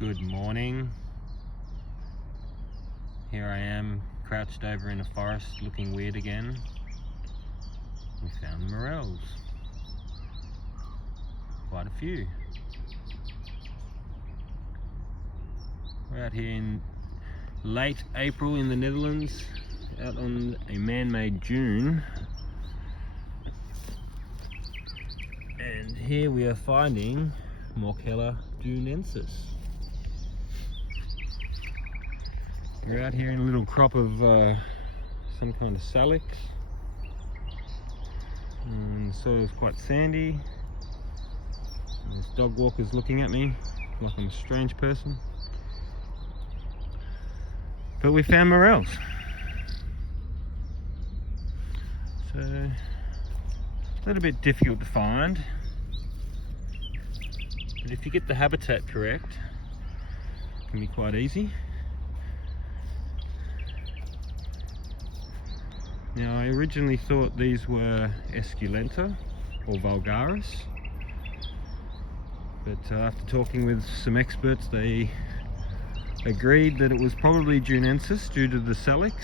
Good morning. Here I am, crouched over in a forest, looking weird again. We found morels. Quite a few. We're out here in late April in the Netherlands, out on a man-made dune. And here we are finding Morchella dunensis. We're out here in a little crop of some kind of Salix. And the soil is quite sandy. And this dog walker's looking at me like I'm a strange person. But we found morels. So, a little bit difficult to find. But if you get the habitat correct, it can be quite easy. Now, I originally thought these were esculenta or vulgaris, but after talking with some experts, they agreed that it was probably dunensis due to the Salix.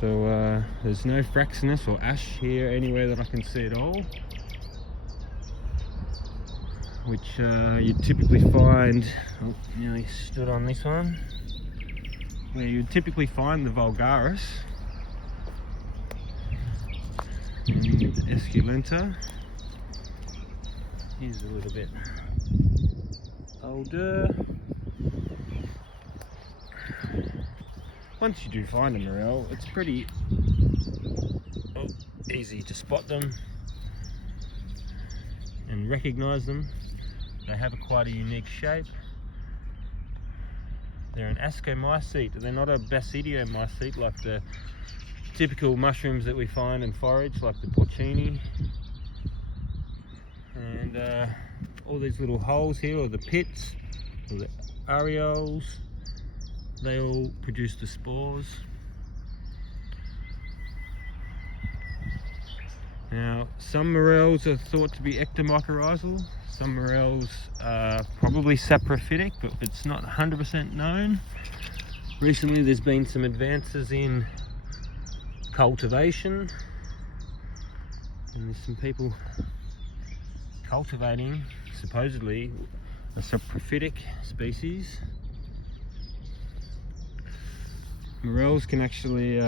So there's no fraxinus or ash here anywhere that I can see at all, which you typically find. Oh, nearly stood on this one. Where you typically find the vulgaris and esculenta. Here's a little bit older. Once you do find a morel, it's pretty easy to spot them and recognize them. They have quite a unique shape. They're an ascomycete. They're not a basidiomycete like the typical mushrooms that we find in forage, like the porcini. And all these little holes here, or the pits, or the areoles, they all produce the spores. Now, some morels are thought to be ectomycorrhizal. Some morels are probably saprophytic, but it's not 100% known. Recently there's been some advances in cultivation, and there's some people cultivating supposedly a saprophytic species. Morels can actually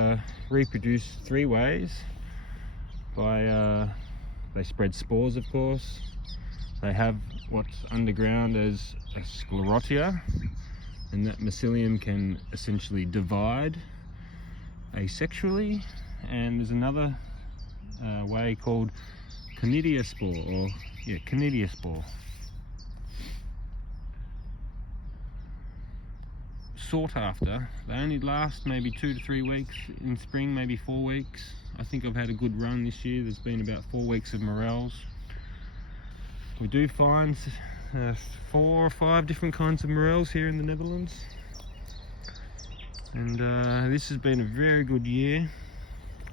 reproduce three ways. They spread spores, of course. They have what's underground as a sclerotia, and that mycelium can essentially divide asexually. And there's another way called conidiospore, conidiospore. Sought after. They only last maybe 2 to 3 weeks in spring, maybe 4 weeks. I think I've had a good run this year. There's been about 4 weeks of morels. We do find 4 or 5 different kinds of morels here in the Netherlands, and this has been a very good year.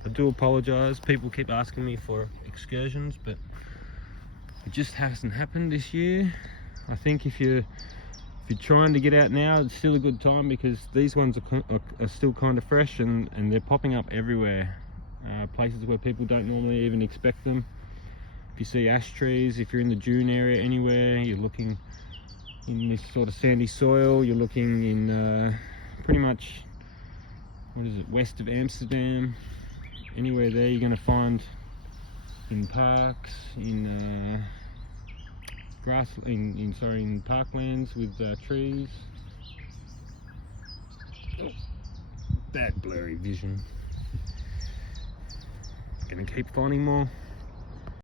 I do apologise, people keep asking me for excursions, but it just hasn't happened this year. I think if you're trying to get out now, it's still a good time, because these ones are still kind of fresh, and they're popping up everywhere. Places where people don't normally even expect them. If you see ash trees, if you're in the dune area anywhere, you're looking in this sort of sandy soil, you're looking in pretty much, west of Amsterdam. Anywhere there you're going to find in parks, in in parklands with trees. Bad blurry vision. Gonna keep finding more.